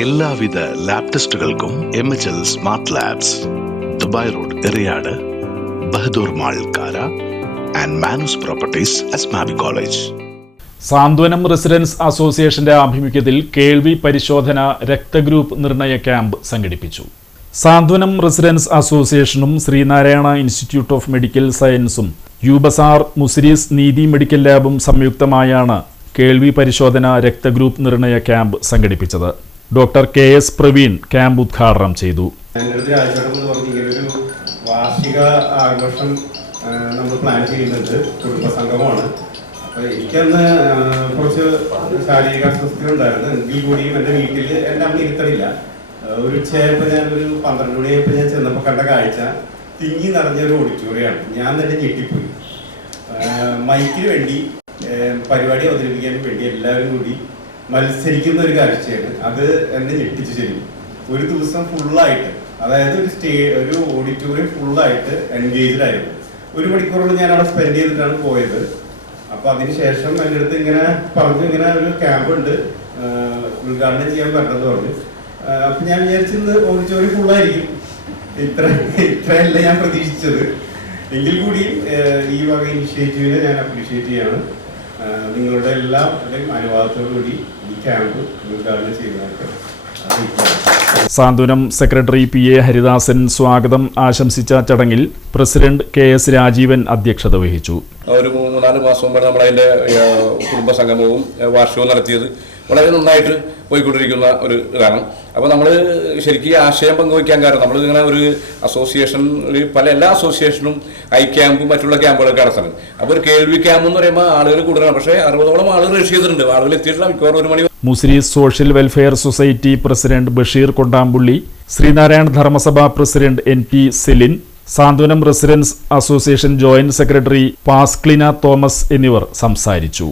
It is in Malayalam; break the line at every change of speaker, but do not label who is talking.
എല്ലാവിധ lab ടെസ്റ്റുകൾക്കും M H L smart labs Dubai road Eriyad Bahadur mall Kara and Manus properties Asmabi college
Santhwanam residence അസോസിയേഷന്റെ ആഭിമുഖ്യത്തിൽ കേൾവി പരിശോധന രക്തഗ്രൂപ്പ് നിർണയ ക്യാമ്പ് സംഘടിപ്പിച്ചു. സാന്ത്വനം റെസിഡൻസ് അസോസിയേഷനും ശ്രീനാരായണ ഇൻസ്റ്റിറ്റ്യൂട്ട് ഓഫ് മെഡിക്കൽ സയൻസും യൂബസാർ മുസിരീസ് നീതി മെഡിക്കൽ ലാബും സംയുക്തമായാണ് കേൾവി പരിശോധന രക്തഗ്രൂപ്പ് നിർണയ ക്യാമ്പ് സംഘടിപ്പിച്ചത്. Doctor K S Praveen camp ഉദ്ഘാടനം ചെയ്തു.
വാർഷിക ആഘോഷം നമ്മൾ പ്ലാൻ ചെയ്യുന്നുണ്ട് കുടുംബ സംഗമമാണ്. അപ്പോൾ എനിക്കന്ന് കുറച്ച് ശാരീരിക അസ്വസ്ഥ ഉണ്ടായിരുന്നു. എങ്കിൽ കൂടിയും എന്റെ വീട്ടിൽ എന്റെ അമ്മ ഇരുത്തണില്ല. ഒരു ഉച്ചയായപ്പോൾ ഞാൻ ഒരു പന്ത്രണ്ട് മണിയായപ്പോൾ ഞാൻ ചെന്നപ്പോൾ കണ്ട കാഴ്ച തിങ്ങി നിറഞ്ഞൊരു ഓഡിറ്റോറിയമാണ്. ഞാൻ തന്നെ ഞെട്ടിപ്പോയി. മൈക്കിന് വേണ്ടി പരിപാടി അവതരിപ്പിക്കാൻ വേണ്ടി എല്ലാവരും കൂടി മത്സരിക്കുന്ന ഒരു കാഴ്ചയാണ്. അത് എന്നെ ഞെട്ടിച്ചു ചെയ്യും ഒരു ദിവസം ഫുള്ളായിട്ട് അതായത് ഒരു സ്റ്റേ ഒരു ഓഡിറ്റോറിയം ഫുള്ളായിട്ട് എൻഗേജ്ഡ് ആയിരുന്നു ഒരു മണിക്കൂറോളം ഞാൻ അവിടെ സ്പെൻഡ് ചെയ്തിട്ടാണ് പോയത്. അപ്പൊ അതിനുശേഷം എന്റെ അടുത്ത് ഇങ്ങനെ പറഞ്ഞു ഇങ്ങനെ ഒരു ക്യാമ്പ് ഉണ്ട്. ഉദ്ഘാടനം ചെയ്യാൻ പറ്റുന്നത് പറഞ്ഞു. അപ്പൊ ഞാൻ വിചാരിച്ചിരുന്നത് ഓഡിറ്റോറിയം ഫുള്ളായിരിക്കും ഇത്ര ഇത്രയല്ല ഞാൻ പ്രതീക്ഷിച്ചത്. എങ്കിൽ കൂടിയും ഈ വക ഇനിഷ്യേറ്റീവിനെ ഞാൻ അപ്രീഷിയേറ്റ് ചെയ്യാണ്. നിങ്ങളുടെ എല്ലാവരുടെയും അനുവാദത്തോടുകൂടി ഈ ക്യാമ്പ് ഉദ്ഘാടനം ചെയ്യുന്നതായിട്ട്
Santhwanam secretary P A Haridasan സ്വാഗതം. ആശംസിച്ച ചടങ്ങിൽ പ്രസിഡന്റ് കെ എസ് രാജീവൻ അധ്യക്ഷത വഹിച്ചു.
ഒരു മൂന്നാൽ മാസം മുമ്പാണ് നമ്മൾ അതിന്റെ കുടുംബ സംഗമവും വാർഷികവും നടത്തിയത്. വളരെ നന്നായിട്ട് പോയിക്കൊണ്ടിരിക്കുന്ന ഒരു ഇതാണ്. അപ്പോൾ നമ്മൾ ശരിക്കും ആശയം പങ്കുവയ്ക്കാൻ കാരണം നമ്മൾ ഇങ്ങനെ ഒരു അസോസിയേഷൻ പല എല്ലാ അസോസിയേഷനും ഐ ക്യാമ്പും മറ്റുള്ള ക്യാമ്പുകളൊക്കെ നടത്തുന്നത് അപ്പോൾ ഒരു കേൾവി ക്യാമ്പ് എന്ന് പറയുമ്പോൾ ആളുകൾ കൂടുതലാണ്. പക്ഷേ അറുപതോളം ആളുകൾ രജിസ്റ്റർ ചെയ്തിട്ടുണ്ട്. ആളുകൾ എത്തിയിട്ടില്ല. മിക്കവാറും ഒരു മണി
Muslim social welfare society president Basheer Kondampully Sreenarayana Dharmasabha president N P Celine Santhwanam residents association joint secretary പാസ്ക്ലിന Thomas എന്നിവർ സംസാരിച്ചു.